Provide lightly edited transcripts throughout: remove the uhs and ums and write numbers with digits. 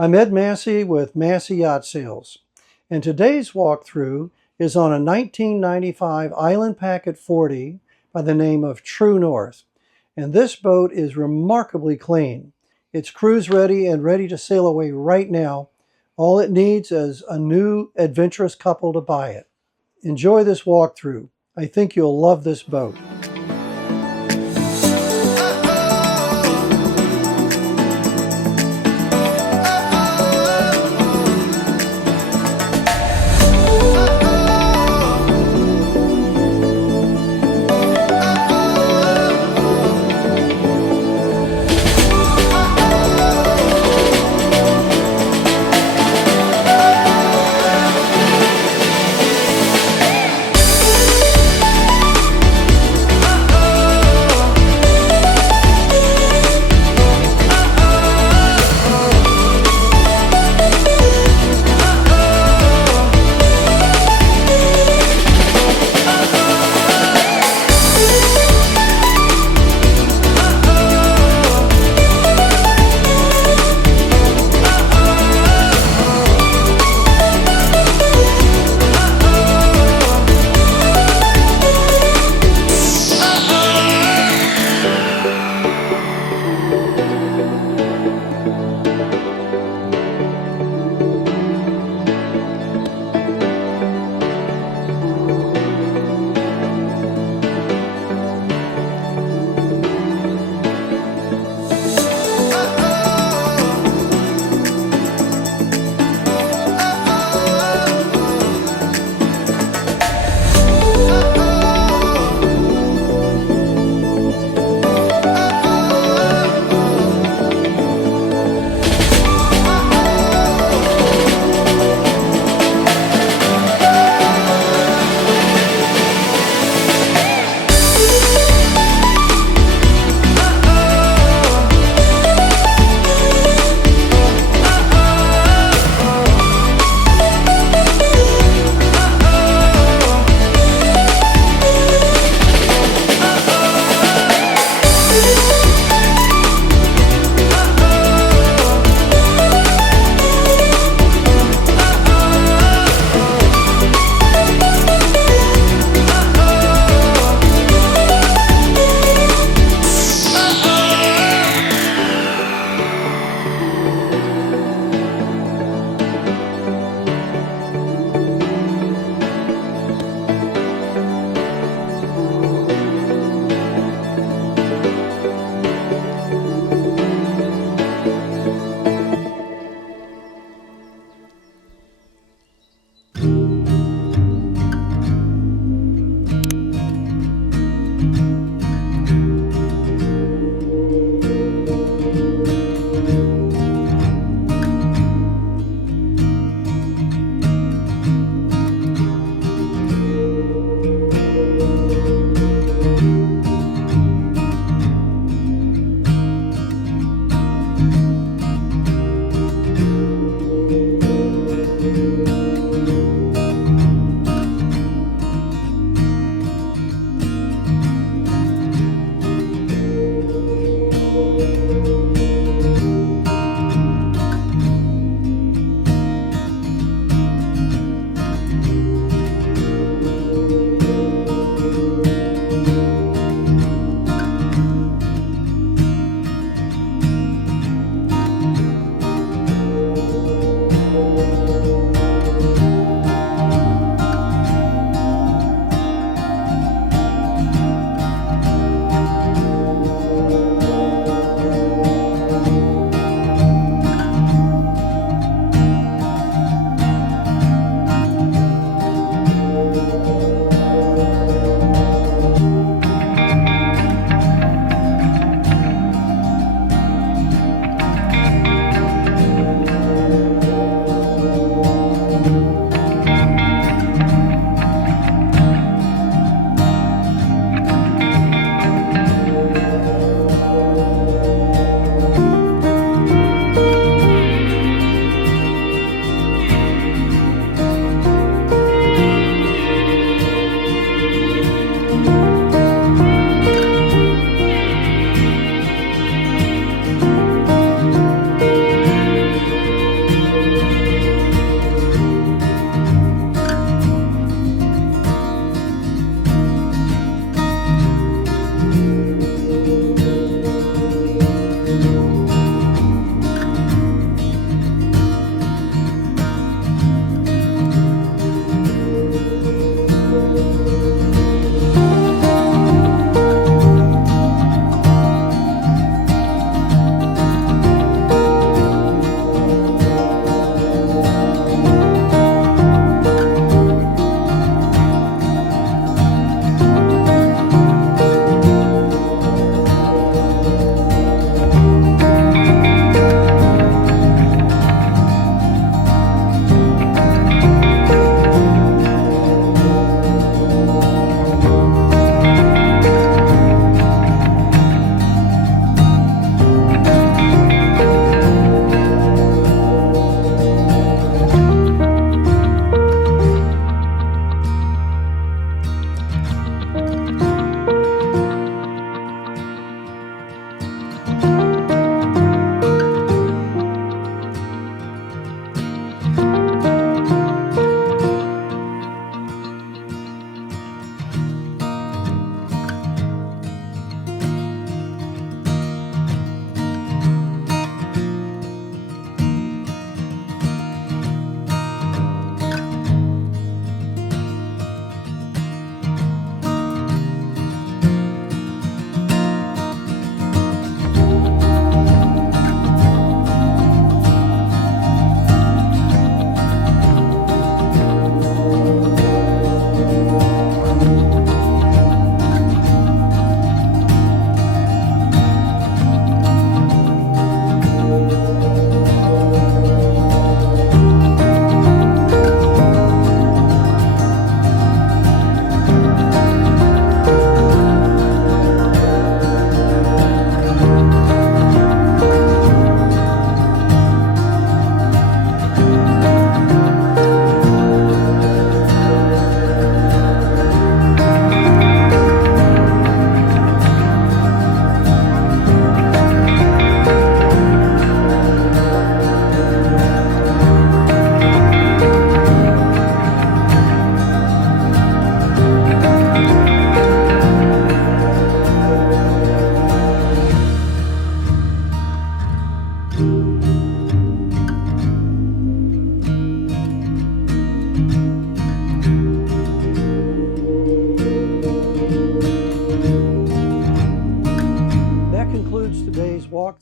I'm Ed Massey with Massey Yacht Sales, and today's walkthrough is on a 1995 Island Packet 40 by the name of True North. And this boat is remarkably clean. It's cruise ready and ready to sail away right now. All it needs is a new adventurous couple to buy it. Enjoy this walkthrough. I think you'll love this boat.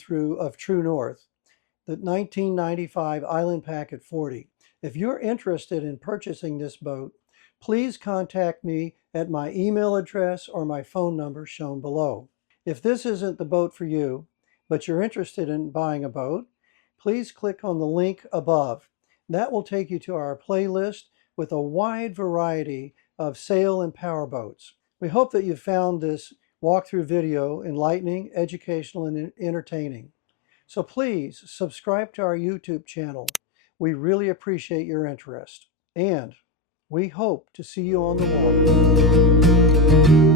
walkthrough of True North, the 1995 Island Packet 40. If you're interested in purchasing this boat, please contact me at my email address or my phone number shown below. If this isn't the boat for you, but you're interested in buying a boat, please click on the link above. That will take you to our playlist with a wide variety of sail and power boats. We hope that you found this walkthrough video enlightening, educational, and entertaining. So please subscribe to our YouTube channel. We really appreciate your interest, and we hope to see you on the water.